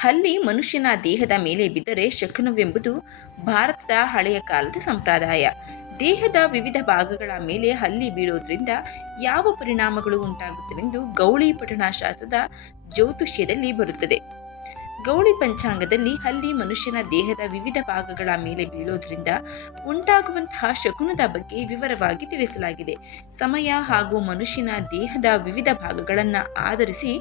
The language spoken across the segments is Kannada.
ಹಲ್ಲಿ ಮನುಷ್ಯನ ದೇಹದ ಮೇಲೆ ಬಿದ್ದರೆ ಶಕುನವೆಂಬುದು ಭಾರತದ ಹಳೆಯ ಕಾಲದ ಸಂಪ್ರದಾಯ. ದೇಹದ ವಿವಿಧ ಭಾಗಗಳ ಮೇಲೆ ಹಲ್ಲಿ ಬೀಳೋದ್ರಿಂದ ಯಾವ ಪರಿಣಾಮಗಳು ಉಂಟಾಗುತ್ತವೆಂದು ಗೌಳಿ ಪಠಣಶಾಸ್ತ್ರದ ಜ್ಯೋತಿಷ್ಯದಲ್ಲಿ ಬರುತ್ತದೆ. ಗೌಳಿ ಪಂಚಾಂಗದಲ್ಲಿ ಹಲ್ಲಿ ಮನುಷ್ಯನ ದೇಹದ ವಿವಿಧ ಭಾಗಗಳ ಮೇಲೆ ಬೀಳೋದ್ರಿಂದ ಉಂಟಾಗುವಂತಹ ಶಕುನದ ಬಗ್ಗೆ ವಿವರವಾಗಿ ತಿಳಿಸಲಾಗಿದೆ. ಸಮಯ ಹಾಗೂ ಮನುಷ್ಯನ ದೇಹದ ವಿವಿಧ ಭಾಗಗಳನ್ನು ಆಧರಿಸಿ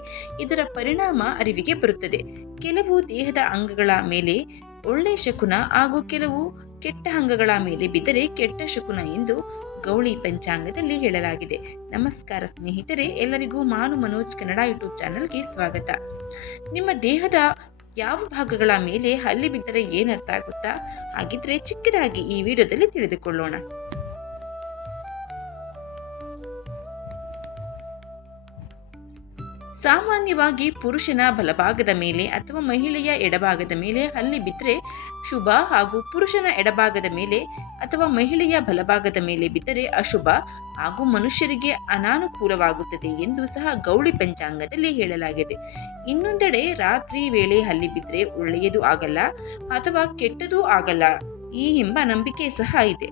ಇದರ ಪರಿಣಾಮ ಅರಿವಿಗೆ ಬರುತ್ತದೆ. ಕೆಲವು ದೇಹದ ಅಂಗಗಳ ಮೇಲೆ ಒಳ್ಳೆ ಶಕುನ ಹಾಗೂ ಕೆಲವು ಕೆಟ್ಟ ಅಂಗಗಳ ಮೇಲೆ ಬಿದ್ದರೆ ಕೆಟ್ಟ ಶಕುನ ಎಂದು ಗೌಳಿ ಪಂಚಾಂಗದಲ್ಲಿ ಹೇಳಲಾಗಿದೆ. ನಮಸ್ಕಾರ ಸ್ನೇಹಿತರೆ, ಎಲ್ಲರಿಗೂ ಮಾನು ಮನೋಜ್ ಕನ್ನಡ ಯೂಟ್ಯೂಬ್ ಚಾನಲ್ಗೆ ಸ್ವಾಗತ. ನಿಮ್ಮ ದೇಹದ ಯಾವ ಭಾಗಗಳ ಮೇಲೆ ಹಲ್ಲಿ ಬಿದ್ದರೆ ಏನರ್ಥ ಆಗುತ್ತಾ? ಹಾಗಿದ್ರೆ ಚಿಕ್ಕದಾಗಿ ಈ ವಿಡಿಯೋದಲ್ಲಿ ತಿಳಿದುಕೊಳ್ಳೋಣ. ಸಾಮಾನ್ಯವಾಗಿ ಪುರುಷನ ಬಲಭಾಗದ ಮೇಲೆ ಅಥವಾ ಮಹಿಳೆಯ ಎಡಭಾಗದ ಮೇಲೆ ಹಲ್ಲಿ ಬಿದ್ದರೆ ಶುಭ ಹಾಗೂ ಪುರುಷನ ಎಡಭಾಗದ ಮೇಲೆ ಅಥವಾ ಮಹಿಳೆಯ ಬಲಭಾಗದ ಮೇಲೆ ಬಿದ್ದರೆ ಅಶುಭ ಹಾಗೂ ಮನುಷ್ಯರಿಗೆ ಅನಾನುಕೂಲವಾಗುತ್ತದೆ ಎಂದು ಸಹ ಗೌಳಿ ಪಂಚಾಂಗದಲ್ಲಿ ಹೇಳಲಾಗಿದೆ. ಇನ್ನೊಂದೆಡೆ ರಾತ್ರಿ ವೇಳೆ ಹಲ್ಲಿ ಬಿದ್ದರೆ ಒಳ್ಳೆಯದು ಆಗಲ್ಲ ಅಥವಾ ಕೆಟ್ಟದೂ ಆಗಲ್ಲ ಈ ಎಂಬ ನಂಬಿಕೆ ಸಹ ಇದೆ.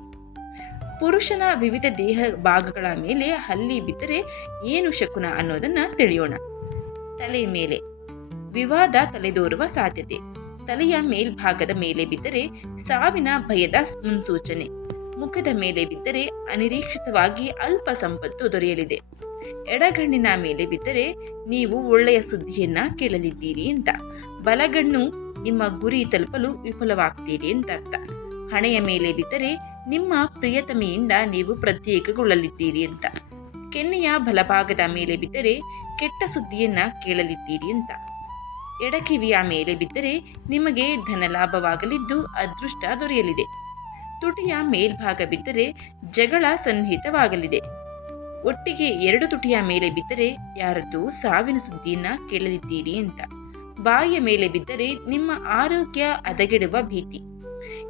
ಪುರುಷನ ವಿವಿಧ ದೇಹ ಭಾಗಗಳ ಮೇಲೆ ಹಲ್ಲಿ ಬಿದ್ದರೆ ಏನು ಶಕುನ ಅನ್ನೋದನ್ನ ತಿಳಿಯೋಣ. ತಲೆ ಮೇಲೆ. ವಿವಾದ ತಲೆದೋರುವ ಸಾಧ್ಯತೆ. ತಲೆಯ ಮೇಲ್ಭಾಗದ ಮೇಲೆ ಬಿದ್ದರೆ ಸಾವಿನ ಭಯದ ಮುನ್ಸೂಚನೆ. ಮುಖದ ಮೇಲೆ ಬಿದ್ದರೆ ಅನಿರೀಕ್ಷಿತವಾಗಿ ಅಲ್ಪ ಸಂಪತ್ತು ದೊರೆಯಲಿದೆ. ಎಡಗಣ್ಣಿನ ಮೇಲೆ ಬಿದ್ದರೆ ನೀವು ಒಳ್ಳೆಯ ಸುದ್ದಿಯನ್ನ ಕೇಳಲಿದ್ದೀರಿ ಅಂತ. ಬಲಗಣ್ಣು ನಿಮ್ಮ ಗುರಿ ತಲುಪಲು ವಿಫಲವಾಗ್ತೀರಿ ಅಂತ ಅರ್ಥ. ಹಣೆಯ ಮೇಲೆ ಬಿದ್ದರೆ ನಿಮ್ಮ ಪ್ರಿಯತಮೆಯಿಂದ ನೀವು ಪ್ರತ್ಯೇಕಗೊಳ್ಳಲಿದ್ದೀರಿ ಅಂತ. ಕೆನ್ನೆಯ ಬಲಭಾಗದ ಮೇಲೆ ಬಿದ್ದರೆ ಕೆಟ್ಟ ಸುದ್ದಿಯನ್ನ ಕೇಳಲಿದ್ದೀರಿ ಅಂತ. ಎಡಕಿವಿಯ ಮೇಲೆ ಬಿದ್ದರೆ ನಿಮಗೆ ಧನಲಾಭವಾಗಲಿದ್ದು ಅದೃಷ್ಟ ದೊರೆಯಲಿದೆ. ತುಟಿಯ ಮೇಲ್ಭಾಗ ಬಿದ್ದರೆ ಜಗಳ ಸನ್ನಿಹಿತವಾಗಲಿದೆ. ಒಟ್ಟಿಗೆ ಎರಡು ತುಟಿಯ ಮೇಲೆ ಬಿದ್ದರೆ ಯಾರದ್ದು ಸಾವಿನ ಸುದ್ದಿಯನ್ನ ಕೇಳಲಿದ್ದೀರಿ ಅಂತ. ಬಾಯಿಯ ಮೇಲೆ ಬಿದ್ದರೆ ನಿಮ್ಮ ಆರೋಗ್ಯ ಹದಗೆಡುವ ಭೀತಿ.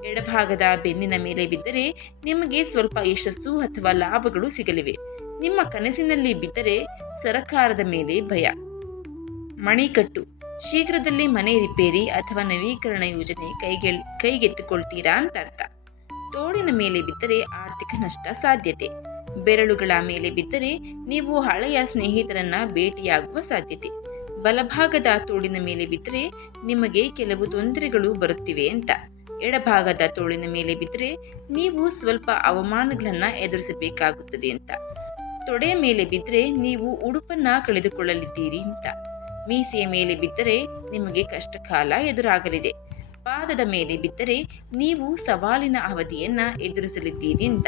ಎಡಭಾಗದ ಬೆನ್ನಿನ ಮೇಲೆ ಬಿದ್ದರೆ ನಿಮಗೆ ಸ್ವಲ್ಪ ಯಶಸ್ಸು ಅಥವಾ ಲಾಭಗಳು ಸಿಗಲಿವೆ. ನಿಮ್ಮ ಕನಸಿನಲ್ಲಿ ಬಿದ್ದರೆ ಸರಕಾರದ ಮೇಲೆ ಭಯ. ಮಣಿಕಟ್ಟು. ಶೀಘ್ರದಲ್ಲಿ ಮನೆ ರಿಪೇರಿ ಅಥವಾ ನವೀಕರಣ ಯೋಜನೆ ಕೈಗೆ ಕೈಗೆತ್ತಿಕೊಳ್ತೀರಾ ಅಂತ ಅರ್ಥ ತೋಳಿನ ಮೇಲೆ ಬಿದ್ದರೆ ಆರ್ಥಿಕ ನಷ್ಟ ಸಾಧ್ಯತೆ. ಬೆರಳುಗಳ ಮೇಲೆ ಬಿದ್ದರೆ ನೀವು ಹಳೆಯ ಸ್ನೇಹಿತರನ್ನ ಭೇಟಿಯಾಗುವ ಸಾಧ್ಯತೆ. ಬಲಭಾಗದ ತೋಳಿನ ಮೇಲೆ ಬಿದ್ದರೆ ನಿಮಗೆ ಕೆಲವು ತೊಂದರೆಗಳು ಬರುತ್ತಿವೆ ಅಂತ. ಎಡಭಾಗದ ತೋಳಿನ ಮೇಲೆ ಬಿದ್ದರೆ ನೀವು ಸ್ವಲ್ಪ ಅವಮಾನಗಳನ್ನು ಎದುರಿಸಬೇಕಾಗುತ್ತದೆ ಅಂತ. ತೊಡೆಯ ಮೇಲೆ ಬಿದ್ದರೆ ನೀವು ಉಡುಪನ್ನ ಕಳೆದುಕೊಳ್ಳಲಿದ್ದೀರಿ ಅಂತ. ಮೀಸೆಯ ಮೇಲೆ ಬಿದ್ದರೆ ನಿಮಗೆ ಕಷ್ಟ ಕಾಲ ಎದುರಾಗಲಿದೆ. ಪಾದದ ಮೇಲೆ ಬಿದ್ದರೆ ನೀವು ಸವಾಲಿನ ಅವಧಿಯನ್ನ ಎದುರಿಸಲಿದ್ದೀರಿ ಅಂತ.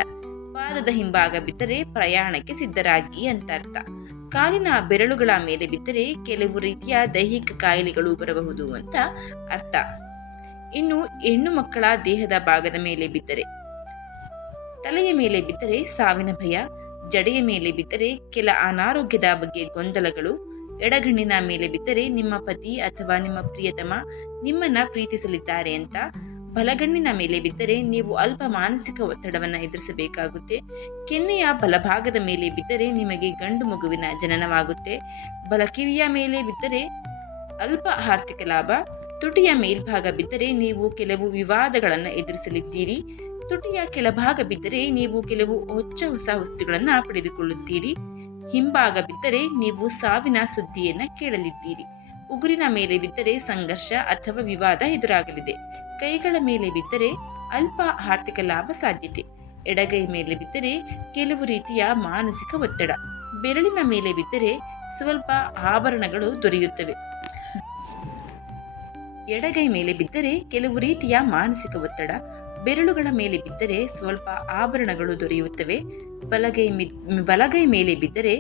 ಪಾದದ ಹಿಂಭಾಗ ಬಿದ್ದರೆ ಪ್ರಯಾಣಕ್ಕೆ ಸಿದ್ಧರಾಗಿ ಅಂತ ಅರ್ಥ. ಕಾಲಿನ ಬೆರಳುಗಳ ಮೇಲೆ ಬಿದ್ದರೆ ಕೆಲವು ರೀತಿಯ ದೈಹಿಕ ಕಾಯಿಲೆಗಳು ಬರಬಹುದು ಅಂತ ಅರ್ಥ. ಇನ್ನು ಹೆಣ್ಣು ಮಕ್ಕಳ ದೇಹದ ಭಾಗದ ಮೇಲೆ ಬಿದ್ದರೆ. ತಲೆಯ ಮೇಲೆ ಬಿದ್ದರೆ ಸಾವಿನ ಭಯ ಜಡೆಯ ಮೇಲೆ ಬಿದ್ದರೆ ಕೆಲ ಅನಾರೋಗ್ಯದ ಬಗ್ಗೆ ಗೊಂದಲಗಳು. ಎಡಗಣ್ಣಿನ ಮೇಲೆ ಬಿದ್ದರೆ ನಿಮ್ಮ ಪತಿ ಅಥವಾ ನಿಮ್ಮ ಪ್ರಿಯತಮ ನಿಮ್ಮನ್ನ ಪ್ರೀತಿಸಲಿದ್ದಾರೆ ಅಂತ. ಬಲಗಣ್ಣಿನ ಮೇಲೆ ಬಿದ್ದರೆ ನೀವು ಅಲ್ಪ ಮಾನಸಿಕ ಒತ್ತಡವನ್ನು ಎದುರಿಸಬೇಕಾಗುತ್ತೆ. ಕೆನ್ನೆಯ ಬಲಭಾಗದ ಮೇಲೆ ಬಿದ್ದರೆ ನಿಮಗೆ ಗಂಡು ಮಗುವಿನ ಜನನವಾಗುತ್ತೆ. ಬಲಕಿವಿಯ ಮೇಲೆ ಬಿದ್ದರೆ ಅಲ್ಪ ಆರ್ಥಿಕ ಲಾಭ. ತುಟಿಯ ಮೇಲ್ಭಾಗ ಬಿದ್ದರೆ ನೀವು ಕೆಲವು ವಿವಾದಗಳನ್ನು ಎದುರಿಸಲಿದ್ದೀರಿ. ತುಟಿಯ ಕೆಳಭಾಗ ಬಿದ್ದರೆ ನೀವು ಕೆಲವು ಹೊಚ್ಚ ಹೊಸ ವಸ್ತುಗಳನ್ನು ಪಡೆದುಕೊಳ್ಳುತ್ತೀರಿ. ಹಿಂಭಾಗ ಬಿದ್ದರೆ ನೀವು ಸಾವಿನ ಸುದ್ದಿಯನ್ನು ಕೇಳಲಿದ್ದೀರಿ. ಉಗುರಿನ ಮೇಲೆ ಬಿದ್ದರೆ ಸಂಘರ್ಷ ಅಥವಾ ವಿವಾದ ಎದುರಾಗಲಿದೆ. ಕೈಗಳ ಮೇಲೆ ಬಿದ್ದರೆ ಅಲ್ಪ ಆರ್ಥಿಕ ಲಾಭ ಸಾಧ್ಯತೆ. ಎಡಗೈ ಮೇಲೆ ಬಿದ್ದರೆ ಕೆಲವು ರೀತಿಯ ಮಾನಸಿಕ ಒತ್ತಡ. ಬೆರಳಿನ ಮೇಲೆ ಬಿದ್ದರೆ ಸ್ವಲ್ಪ ಆಭರಣಗಳು ದೊರೆಯುತ್ತವೆ. ಎಡಗೈ ಮೇಲೆ ಬಿದ್ದರೆ ಕೆಲವು ರೀತಿಯ ಮಾನಸಿಕ ಒತ್ತಡ. ಬೆರಳುಗಳ ಮೇಲೆ ಬಿದ್ದರೆ ಸ್ವಲ್ಪ ಆಭರಣಗಳು ದೊರೆಯುತ್ತವೆ. ಬಲಗೈ ಮಿ, ಬಲಗೈ ಮೇಲೆ ಬಿದ್ದರೆ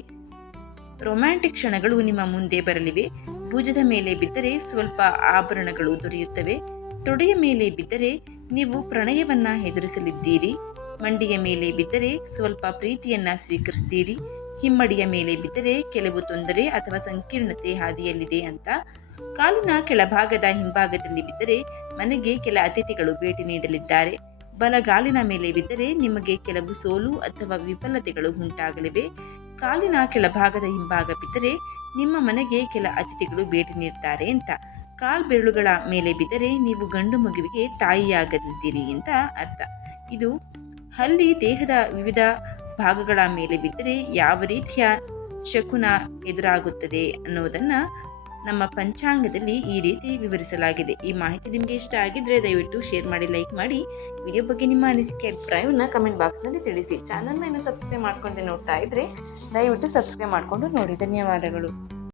ರೊಮ್ಯಾಂಟಿಕ್ ಕ್ಷಣಗಳು ನಿಮ್ಮ ಮುಂದೆ ಬರಲಿವೆ. ಭುಜದ ಮೇಲೆ ಬಿದ್ದರೆ ಸ್ವಲ್ಪ ಆಭರಣಗಳು ದೊರೆಯುತ್ತವೆ. ತೊಡೆಯ ಮೇಲೆ ಬಿದ್ದರೆ ನೀವು ಪ್ರಣಯವನ್ನ ಎದುರಿಸಲಿದ್ದೀರಿ. ಮಂಡಿಯ ಮೇಲೆ ಬಿದ್ದರೆ ಸ್ವಲ್ಪ ಪ್ರೀತಿಯನ್ನ ಸ್ವೀಕರಿಸ್ತೀರಿ. ಹಿಮ್ಮಡಿಯ ಮೇಲೆ ಬಿದ್ದರೆ ಕೆಲವು ತೊಂದರೆ ಅಥವಾ ಸಂಕೀರ್ಣತೆ ಹಾದಿಯಲ್ಲಿದೆ ಅಂತ ಕಾಲಿನ ಕೆಳಭಾಗದ ಹಿಂಭಾಗದಲ್ಲಿ ಬಿದ್ದರೆ ಮನೆಗೆ ಕೆಲ ಅತಿಥಿಗಳು ಭೇಟಿ ನೀಡಲಿದ್ದಾರೆ. ಬಲಗಾಲಿನ ಮೇಲೆ ಬಿದ್ದರೆ ನಿಮಗೆ ಕೆಲವು ಸೋಲು ಅಥವಾ ವಿಫಲತೆಗಳು ಉಂಟಾಗಲಿವೆ. ಕಾಲಿನ ಕೆಳಭಾಗದ ಹಿಂಭಾಗ ಬಿದ್ದರೆ ನಿಮ್ಮ ಮನೆಗೆ ಕೆಲ ಅತಿಥಿಗಳು ಭೇಟಿ ನೀಡ್ತಾರೆ ಅಂತ. ಕಾಲ್ಬೆರಳುಗಳ ಮೇಲೆ ಬಿದ್ದರೆ ನೀವು ಗಂಡು ಮಗುವಿಗೆ ತಾಯಿಯಾಗಲಿದ್ದೀರಿ ಅಂತ ಅರ್ಥ. ಇದು ಹಲ್ಲಿ ದೇಹದ ವಿವಿಧ ಭಾಗಗಳ ಮೇಲೆ ಬಿದ್ದರೆ ಯಾವ ರೀತಿಯ ಶಕುನ ಎದುರಾಗುತ್ತದೆ ಅನ್ನೋದನ್ನು ನಮ್ಮ ಪಂಚಾಂಗದಲ್ಲಿ ಈ ರೀತಿ ವಿವರಿಸಲಾಗಿದೆ. ಈ ಮಾಹಿತಿ ನಿಮಗೆ ಇಷ್ಟ ಆಗಿದ್ರೆ ದಯವಿಟ್ಟು ಶೇರ್ ಮಾಡಿ, ಲೈಕ್ ಮಾಡಿ. ವಿಡಿಯೋ ಬಗ್ಗೆ ನಿಮ್ಮ ಅನಿಸಿಕೆ, ಅಭಿಪ್ರಾಯವನ್ನು ಕಮೆಂಟ್ ಬಾಕ್ಸ್ನಲ್ಲಿ ತಿಳಿಸಿ. ಚಾನಲ್ನ ಇನ್ನೂ ಸಬ್ಸ್ಕ್ರೈಬ್ ಮಾಡ್ಕೊಂಡು ನೋಡ್ತಾ ಇದ್ರೆ ದಯವಿಟ್ಟು ಸಬ್ಸ್ಕ್ರೈಬ್ ಮಾಡಿಕೊಂಡು ನೋಡಿ. ಧನ್ಯವಾದಗಳು.